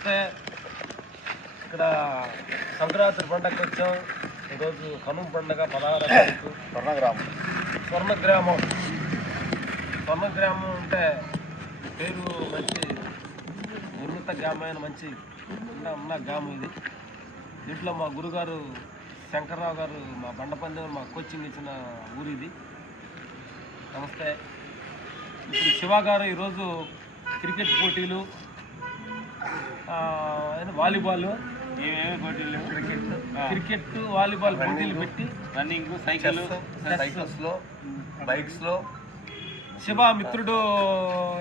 నమస్తే. ఇక్కడ సంక్రాంతి పండగకి వచ్చాం. ఈరోజు కనుమ పండగ 16వ తారీఖు. స్వర్ణగ్రామం అంటే పేరు మంచి ఉన్నత గ్రామమైన మంచి ఉన్న గ్రామం ఇది. దీంట్లో మా గురుగారు శంకర్రావు గారు మా బండపందెం మా కోచింగ్ ఇచ్చిన ఊరు ఇది. నమస్తే. ఇప్పుడు శివ గారు ఈరోజు క్రికెట్ పోటీలు, వాలీబాల్, క్రికెట్ వాలీబాల్ పోటీలు పెట్టి రన్నింగ్, సైకిల్స్లో, బైక్స్లో శివ మిత్రుడు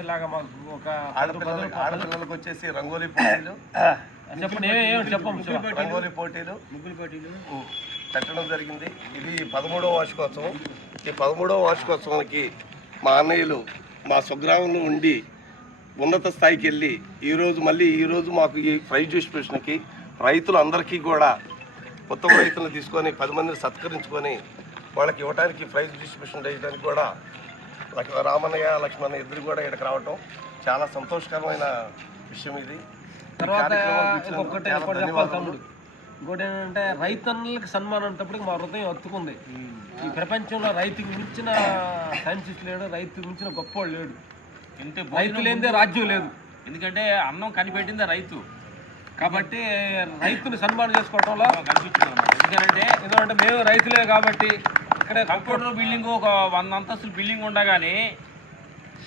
ఇలాగా మాకు ఒక ఆడపిల్లలకు వచ్చేసి రంగోలీ పోటీలు, చెప్పండి. చెప్పము రంగోలీ పోటీలు, ముగ్గులు పోటీలు పెట్టడం జరిగింది. ఇది 13వ వార్షికోత్సవం. ఈ 13వ వార్షికోత్సవానికి మా అన్నయ్యలు మా స్వగ్రామంలో ఉండి ఉన్నత స్థాయికి వెళ్ళి ఈరోజు మాకు ఈ ప్రైజ్ డిస్ట్రిబ్యూషన్కి రైతులందరికీ కూడా ఉత్తమ రైతులను తీసుకొని 10 మందిని సత్కరించుకొని వాళ్ళకి ఇవ్వడానికి ప్రైజ్ డిస్ట్రిబ్యూషన్ చేయడానికి కూడా రామన్నయ్య, లక్ష్మణయ్య ఇద్దరు కూడా ఇక్కడికి రావటం చాలా సంతోషకరమైన విషయం. ఇది తర్వాత ఇంకొకటి ఇంకోటి ఏంటంటే రైతన్నలకి సన్మానం అంటప్పటికి మా హృదయం హత్తుకుంది. ఈ ప్రపంచంలో రైతుకి మించిన సైంటిస్ట్ లేడు, రైతుకి మించిన గొప్పవాడు లేడు. రైతు లేనిదే రాజ్యం లేదు. ఎందుకంటే అన్నం కనిపెట్టిందే రైతు. కాబట్టి రైతుని సన్మానం చేసుకోవడంలో కనిపించింది అన్నమాట. ఎందుకంటే మేము రైతులే కాబట్టి ఇక్కడ కంప్యూటర్ బిల్డింగ్ ఒక 100 అంతస్తుల బిల్డింగ్ ఉండగానే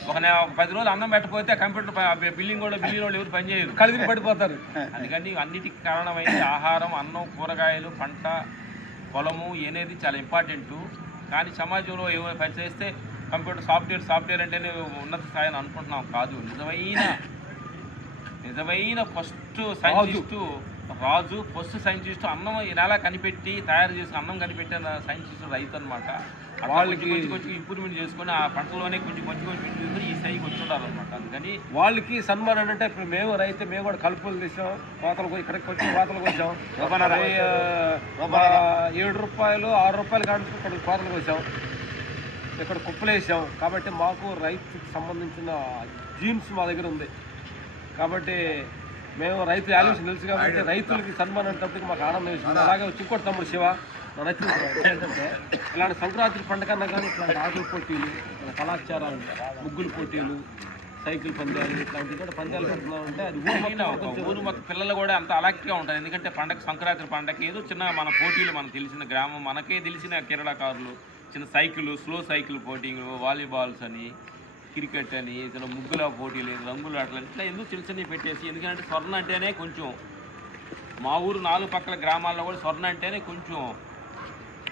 ఒక 10 రోజులు అన్నం పెట్టకపోతే కంప్యూటర్ బిల్డింగ్ వాళ్ళు ఎవరు పనిచేయరు, కలిగి పడిపోతారు. అందుకని అన్నిటికి కారణమైంది ఆహారం, అన్నం, కూరగాయలు, పంట, పొలము అనేది చాలా ఇంపార్టెంటు. కానీ సమాజంలో ఏమైనా పని చేస్తే కంప్యూటర్ సాఫ్ట్వేర్ అంటేనే ఉన్నత స్థాయి అని అనుకుంటున్నాం. కాదు, నిజమైన ఫస్ట్ సైంటిస్టు రాజు, ఫస్ట్ సైంటిస్టు అన్నం ఇలా కనిపెట్టి తయారు చేసిన అన్నం కనిపెట్టిన సైంటిస్టు రైతు అనమాట. వాళ్ళకి కొంచెం ఇంప్రూవ్మెంట్ చేసుకొని ఆ పంటలోనే కొంచెం ఈ స్థాయికి వచ్చుంటారు అనమాట. అందుకని వాళ్ళకి సన్మానం అంటే ఇప్పుడు మేము కూడా కలుపులు తీసాం, కోతలకు ఇక్కడికి వచ్చి కోతలకు వచ్చాం. 7 రూపాయలు 6 రూపాయలు కానీ ఇక్కడ కోతలకు వచ్చాం, ఇక్కడ కుప్పలు వేసాం. కాబట్టి మాకు రైతుకి సంబంధించిన జీన్స్ మా దగ్గర ఉంది. కాబట్టి మేము రైతు వాల్యూస్ తెలుసు కాబట్టి రైతులకి సన్మానం అంటప్పటికి మాకు ఆనందం వేసింది. అలాగే ఇంకోటి తమ్ముడు శివ నచ్చింది ఏంటంటే ఇలాంటి సంక్రాంతి పండుగ అన్నా కానీ ఇట్లాంటి ఆటల పోటీలు, కళాచారాలు, ముగ్గులు పోటీలు, సైకిల్ పందాలు ఇట్లాంటివి కూడా పందాలు పెడుతున్నామంటే అది ఊరు మొత్తం పిల్లలు కూడా అంత అలాక్ట్గా ఉంటారు. ఎందుకంటే సంక్రాంతి పండగ ఏదో చిన్న మన పోటీలు, మనకు తెలిసిన గ్రామం, మనకే తెలిసిన క్రీడాకారులు, చిన్న సైకిల్, స్లో సైకిల్ పోటీలు, వాలీబాల్స్ అని, క్రికెట్ అని, ఇతర ముగ్గుల పోటీలు, రంగులు ఆటలు ఇట్లా ఎందుకు చిన్నవి పెట్టేసి. ఎందుకంటే స్వర్ణ అంటేనే కొంచెం మా ఊరు 4 పక్కల గ్రామాల్లో కూడా స్వర్ణ అంటేనే కొంచెం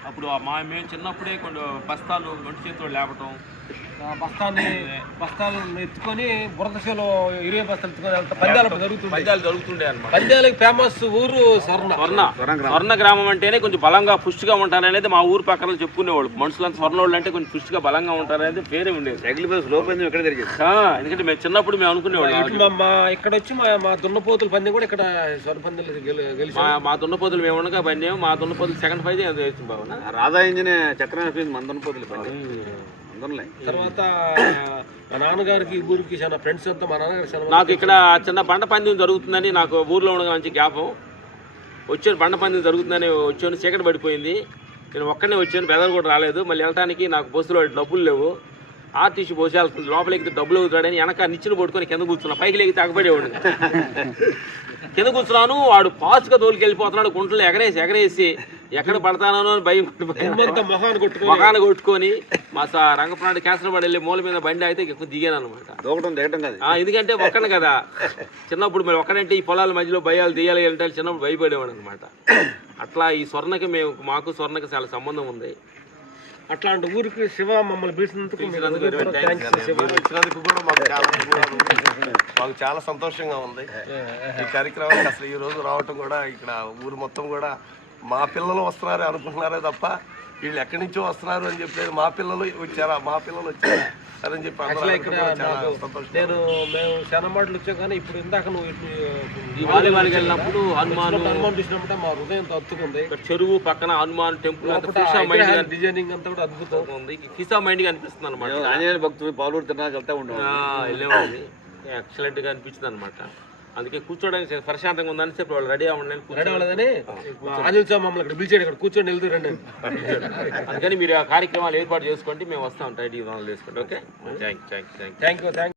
అప్పుడు మేము చిన్నప్పుడే కొన్ని బస్తాలు ఒంటి చేతితో లేపటం, బస్తాలు ఎత్తుకొని బురదశలో ఇరవై బస్తాలు ఎత్తుకొని పందాలు జరుగుతుండే అనమాట. పందాలకి ఫేమస్ ఊరు స్వర్ణ గ్రామం అంటేనే కొంచెం బలంగా పుష్టిగా ఉంటారనేది మా ఊరు పక్కన చెప్పుకునేవాళ్ళు. మనుషులంతా స్వర్ణోళ్ళు అంటే కొంచెం పుష్టిగా బలంగా ఉంటారనేది పేరే ఉండేది. ఎక్కడ జరిగేది. ఎందుకంటే మేము చిన్నప్పుడు మేము అనుకునేవాళ్ళు. ఇక్కడ వచ్చి మా దున్నపోతుల పందెం కూడా ఇక్కడ స్వర్ణ పందెం గెలిచి మా దున్నపోతులు మేము ఉండగా పందెం, మా దున్నపోతులు సెకండ్ ప్రైజ్ వేసింది బాబు. రాధా ఇంజిన్ చక్రం మన దున్నపోతులు తర్వాత మా నాన్నగారికి ఊరికి చాలా ఫ్రెండ్స్ అంతా మా నాన్నగారు. నాకు ఇక్కడ చిన్న బండ పందెం జరుగుతుందని నాకు ఊర్లో ఉండగా మంచి జ్ఞాపం. వచ్చాను, బండ పందెం జరుగుతుందని వచ్చాను, చీకటి పడిపోయింది. నేను ఒక్కడనే వచ్చాను, బెదర్ కూడా రాలేదు. మళ్ళీ వెళ్ళటానికి నాకు బస్సులో డబ్బులు లేవు. ఆర్టీసీ బస్సు వెళ్తుంది, లోపల ఎక్కితే డబ్బులు అవుతాడని వెనక నిచ్చెన పట్టుకొని కింద కూర్చున్నా. పైకి లేకి తగ్గబడేవాడు. కింద కూర్చున్నాను, వాడు ఫాస్ట్గా తోలికి వెళ్ళిపోతున్నాడు. గుంటలు ఎగరేసి ఎక్కడ పడతానో అని భయం మొఖాన్ని కొట్టుకొని మా రంగప్రాణి కేసరపడి వెళ్ళి మూల మీద బండి అయితే ఎక్కువ దిగాను అనమాట. ఎందుకంటే ఒక్కనే కదా చిన్నప్పుడు. మరి ఒక్కడంటే ఈ పొలాల మధ్యలో భయాలు తీయాలి అంటే చిన్నప్పుడు భయపడేవాడు అనమాట. అట్లా ఈ స్వర్ణకి మాకు స్వర్ణకి చాలా సంబంధం ఉంది. అట్లాంటి ఊరికి శివ మమ్మల్ని పిలిచినందుకు కూడా మాకు చాలా సంతోషంగా ఉంది. ఈ కార్యక్రమానికి అసలు ఈ రోజు రావటం కూడా ఇక్కడ ఊరు మొత్తం కూడా మా పిల్లలు వస్తున్నారు అనుకుంటున్నారే తప్ప వీళ్ళు ఎక్కడి నుంచో వస్తున్నారు అని చెప్పలేదు. మా పిల్లలు వచ్చారా అని చెప్పి మేము శనమాటలు వచ్చాం. కానీ ఇప్పుడు ఇందాక నువ్వు వాలీబాల్కి వెళ్ళినప్పుడు హనుమాన్ చూసినప్పుడు మా హృదయం తత్తుకుంది. చెరువు పక్కన హనుమాన్ టెంపుల్ డిజైనింగ్ అంతా కూడా అద్భుతంగా ఉంది. ఫిసా మైండ్ అనిపిస్తుంది అనమాట. ఆంజనేయ భక్తులు పాలూరు తిన్నాక వెళ్తా ఉంటాం, వెళ్ళేవాడిని. ఎక్సలెంట్గా అనిపించింది అనమాట. అందుకే కూర్చోడానికి ప్రశాంతంగా ఉందని చెప్పి వాళ్ళు రెడీ అవ్వండి రెడీ అవ్వలేదని ఆంజనేయ స్వామి మమ్మల్ని ఇక్కడ పిలిచాడు, ఇక్కడ కూర్చొని వెళ్తూ రండి. అందుకని మీరు ఆ కార్యక్రమాలు ఏర్పాటు చేసుకోండి, మేము వస్తాం టైటీ చేసుకోండి. Okay, thank you. Thank you.